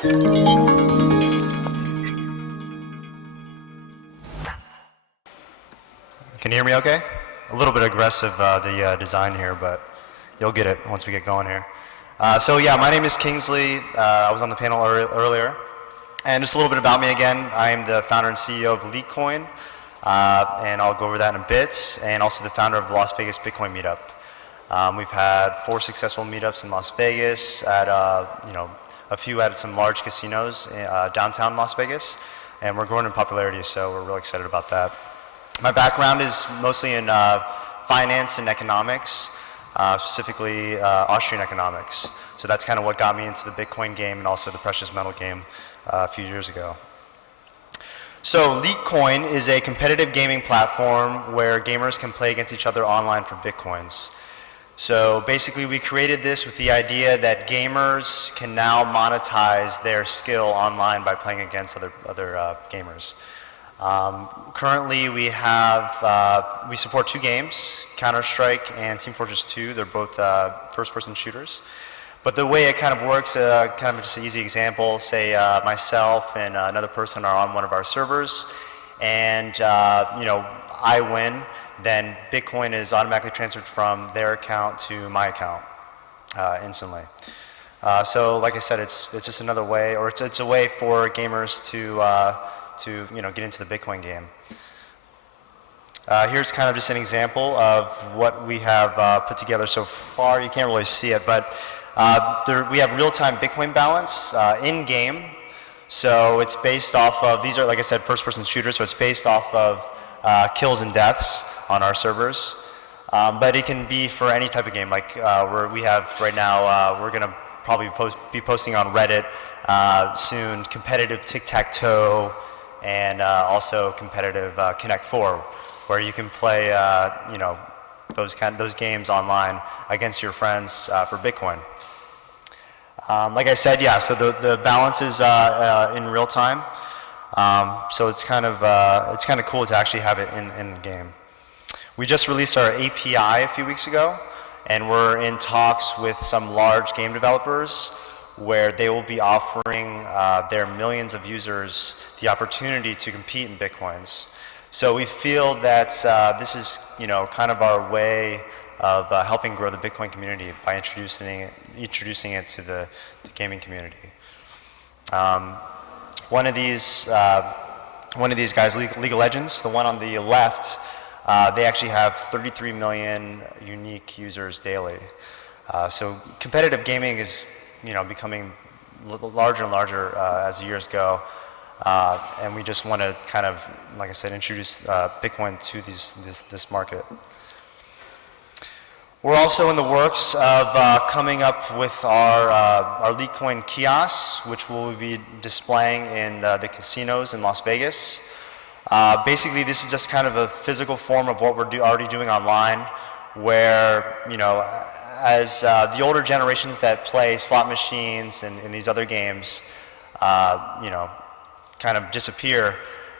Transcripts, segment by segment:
Can you hear me okay? A little bit aggressive, the design here, but you'll get it once we get going here. So yeah, my name is Kingsley. I was on the panel earlier. And just a little bit about me again. I am the founder and CEO of Liekcoin, and I'll go over that in a bit, and also the founder of the Las Vegas Bitcoin meetup. We've had 4 successful meetups in Las Vegas, at a few at some large casinos downtown Las Vegas, and we're growing in popularity, so we're really excited about that. My background is mostly in finance and economics, specifically Austrian economics. So that's kind of what got me into the Bitcoin game and also the precious metal game a few years ago. So Liekcoin is a competitive gaming platform where gamers can play against each other online for Bitcoins. So basically we created this with the idea that gamers can now monetize their skill online by playing against other gamers. Currently we support 2 games, Counter-Strike and Team Fortress 2. They're both first-person shooters. But the way it kind of works, kind of just an easy example, say myself and another person are on one of our servers, and I win, then Bitcoin is automatically transferred from their account to my account instantly. So like I said, it's just another way, or it's a way for gamers to get into the Bitcoin game. Here's kind of just an example of what we have put together so far. You can't really see it, but we have real-time Bitcoin balance in-game. So it's based off of, these are, like I said, first-person shooters, so it's based off of kills and deaths on our servers. But it can be for any type of game. Like we have right now, we're going to probably be posting on Reddit soon, competitive tic-tac-toe, and also competitive Connect 4, where you can play those games online against your friends for Bitcoin. Like I said, yeah, so the balance is in real time. So it's kind of cool to actually have it in the game. We just released our API a few weeks ago, and we're in talks with some large game developers where they will be offering their millions of users the opportunity to compete in Bitcoins. So we feel that this is kind of our way of helping grow the Bitcoin community by introducing it to the gaming community. One of these guys, League of Legends, the one on the left, they actually have 33 million unique users daily. So competitive gaming is becoming larger and larger as the years go. And we just want to kind of, like I said, introduce Bitcoin to this market. We're also in the works of coming up with our Liekcoin kiosks, which we'll be displaying in the casinos in Las Vegas. Basically, this is just kind of a physical form of what we're already doing online, where, as the older generations that play slot machines and these other games, kind of disappear,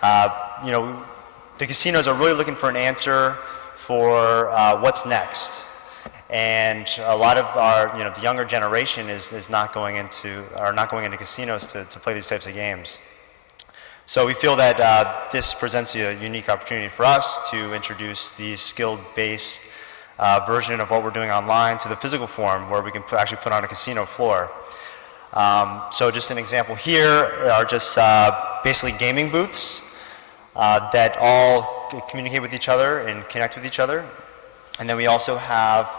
the casinos are really looking for an answer for what's next. And a lot of our, the younger generation is not going into casinos to play these types of games. So we feel that this presents a unique opportunity for us to introduce the skill-based version of what we're doing online to the physical form, where we can actually put on a casino floor. So just an example here are just basically gaming booths that all communicate with each other and connect with each other. And then we also have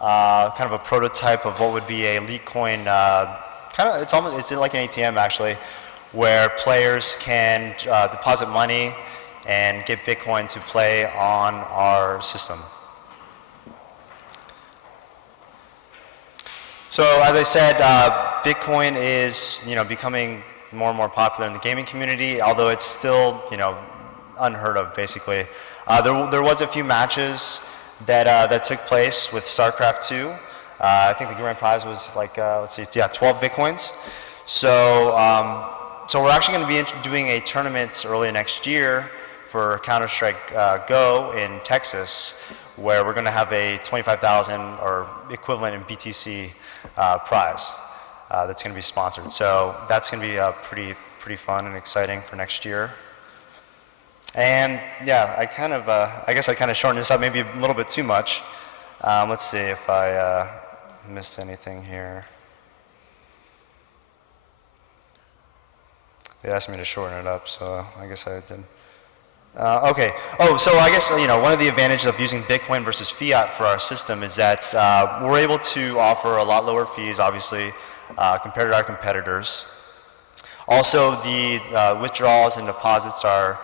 kind of a prototype of what would be a Liekcoin, it's like an ATM actually, where players can deposit money and get Bitcoin to play on our system. So as I said, Bitcoin is becoming more and more popular in the gaming community, although it's still unheard of basically. There was a few matches that took place with StarCraft 2. I think the grand prize was like 12 Bitcoins. So we're actually going to be doing a tournament early next year for Counter-Strike Go in Texas, where we're going to have a 25,000 or equivalent in BTC prize. that's going to be sponsored. So that's going to be pretty fun and exciting for next year. And yeah, I guess I kind of shortened this up maybe a little bit too much. Let's see if I missed anything here. They asked me to shorten it up, so I guess I did. Okay. Oh, so I guess one of the advantages of using Bitcoin versus fiat for our system is that we're able to offer a lot lower fees, obviously, compared to our competitors. Also, the withdrawals and deposits are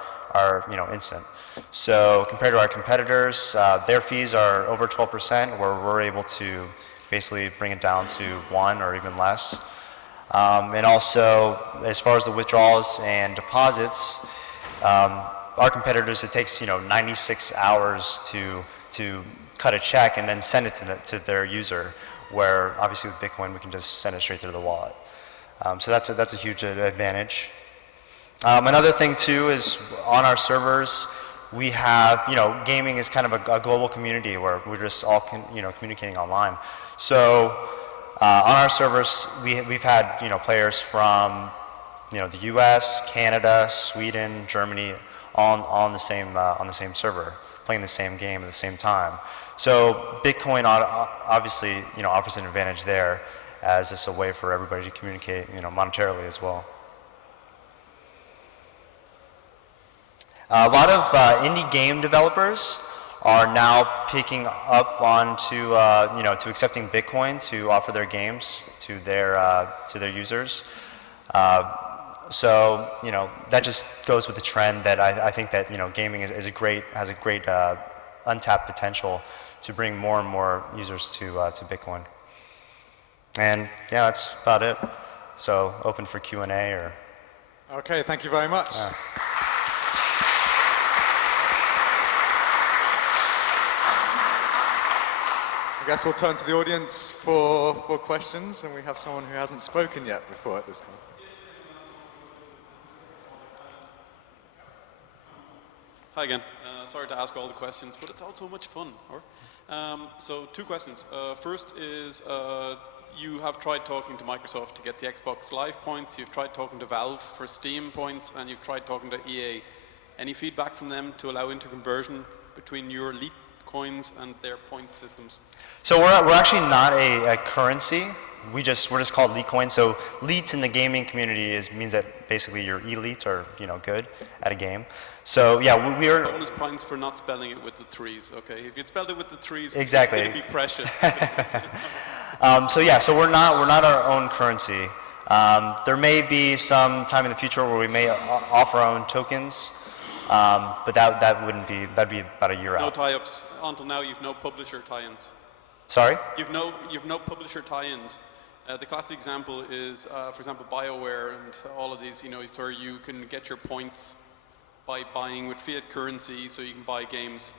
instant. So compared to our competitors, their fees are over 12%, where we're able to basically bring it down to 1 or even less. And also, as far as the withdrawals and deposits, our competitors, it takes 96 hours to cut a check and then send it to their user, where obviously with Bitcoin we can just send it straight to the wallet. So that's a huge advantage. Another thing too is on our servers we have, gaming is kind of a global community where we're just all communicating online. So on our servers we've had players from the U.S., Canada, Sweden, Germany, on the same server, playing the same game at the same time. So Bitcoin obviously offers an advantage there, as it's a way for everybody to communicate monetarily as well. A lot of indie game developers are now picking up on to accepting Bitcoin to offer their games to their users. So that just goes with the trend that I think that gaming has a great untapped potential to bring more and more users to Bitcoin. And yeah, that's about it. So open for Q&A or. Okay, thank you very much. I guess we'll turn to the audience for questions, and we have someone who hasn't spoken yet before at this conference. Hi again. Sorry to ask all the questions, but it's also much fun. So 2 questions. First is, you have tried talking to Microsoft to get the Xbox Live points, you've tried talking to Valve for Steam points, and you've tried talking to EA. Any feedback from them to allow interconversion between your Liekcoins and their point systems? So we're actually not a currency. We're just called Liekcoin. So elite in the gaming community means that basically you're elite or good at a game. So yeah, we're bonus points for not spelling it with the 3s. Okay, if you'd spelled it with the 3s, exactly, it'd be precious. So yeah, so we're not our own currency. There may be some time in the future where we may offer our own tokens, but that'd be about a year out. No tie-ups until now. You've no publisher tie-ins. Sorry? You've no publisher tie-ins. The classic example is, for example, BioWare and all of these. Where you can get your points by buying with fiat currency, so you can buy games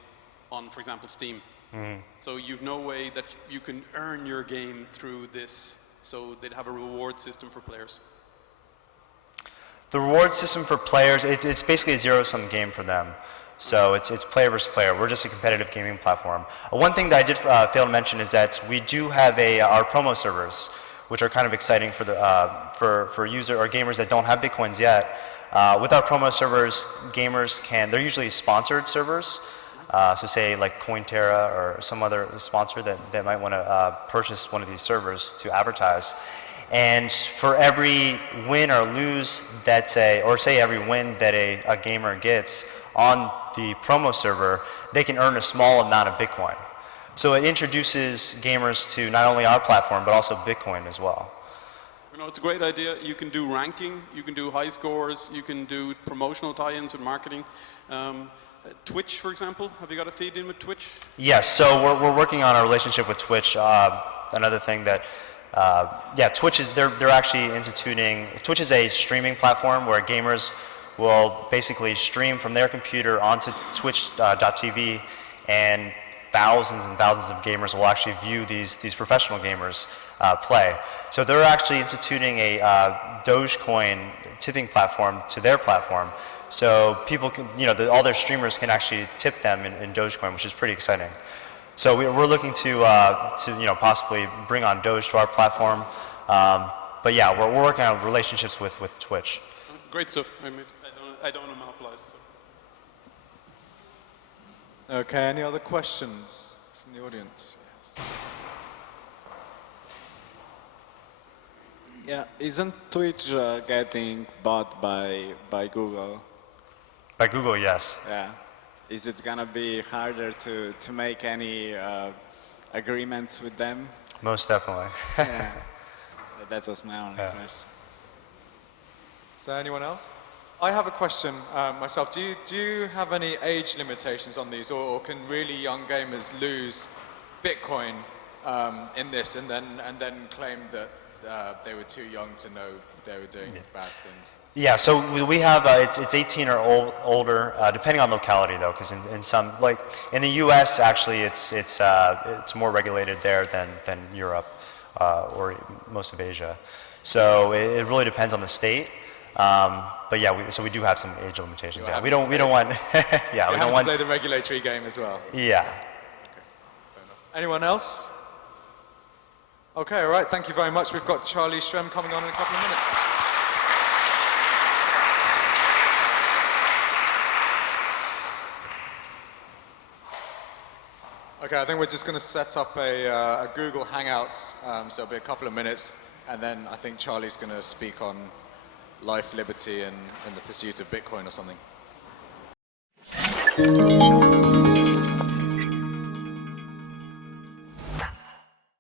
on, for example, Steam. Mm-hmm. So you've no way that you can earn your game through this. So they'd have a reward system for players. The reward system for players, it's basically a zero-sum game for them. So it's player versus player. We're just a competitive gaming platform. One thing that I did fail to mention is that we do have our promo servers, which are kind of exciting for for user or gamers that don't have Bitcoins yet. With our promo servers, gamers they're usually sponsored servers. So say like Cointerra or some other sponsor that might want to purchase one of these servers to advertise. And for every win or lose or say every win that a gamer gets on the promo server, they can earn a small amount of Bitcoin. So it introduces gamers to not only our platform, but also Bitcoin as well. It's a great idea. You can do ranking, you can do high scores, you can do promotional tie-ins with marketing. Twitch, for example, have you got a feed in with Twitch? Yes, so we're working on our relationship with Twitch. Another thing that, Twitch is, they're actually instituting, Twitch is a streaming platform where gamers will basically stream from their computer onto twitch.tv, and thousands and thousands of gamers will actually view these professional gamers play. So they're actually instituting a Dogecoin tipping platform to their platform. So people can, all their streamers can actually tip them in Dogecoin, which is pretty exciting. So we're looking to possibly bring on Doge to our platform. but yeah, we're working on relationships with Twitch. Great stuff. I don't monopolize. So. Okay, any other questions from the audience? Yes. Yeah, isn't Twitch getting bought by Google? By Google, yes. Yeah. Is it gonna be harder to make any agreements with them? Most definitely. Yeah. That was my only question. Is there anyone else? I have a question myself. Do you have any age limitations on these, or can really young gamers lose Bitcoin in this and then claim that they were too young to know they were doing bad things? Yeah, so we have, it's 18 or older, depending on locality though, because in some, like in the US actually it's more regulated there than Europe or most of Asia. So it really depends on the state. But yeah, so we do have some age limitations. Yeah, we don't want, yeah, we don't want to play the regulatory game as well. Yeah. Anyone else? Okay, all right, thank you very much. We've got Charlie Shrem coming on in a couple of minutes. Okay, I think we're just going to set up a Google Hangouts, so it'll be a couple of minutes, and then I think Charlie's going to speak on life, liberty, and the pursuit of Bitcoin or something.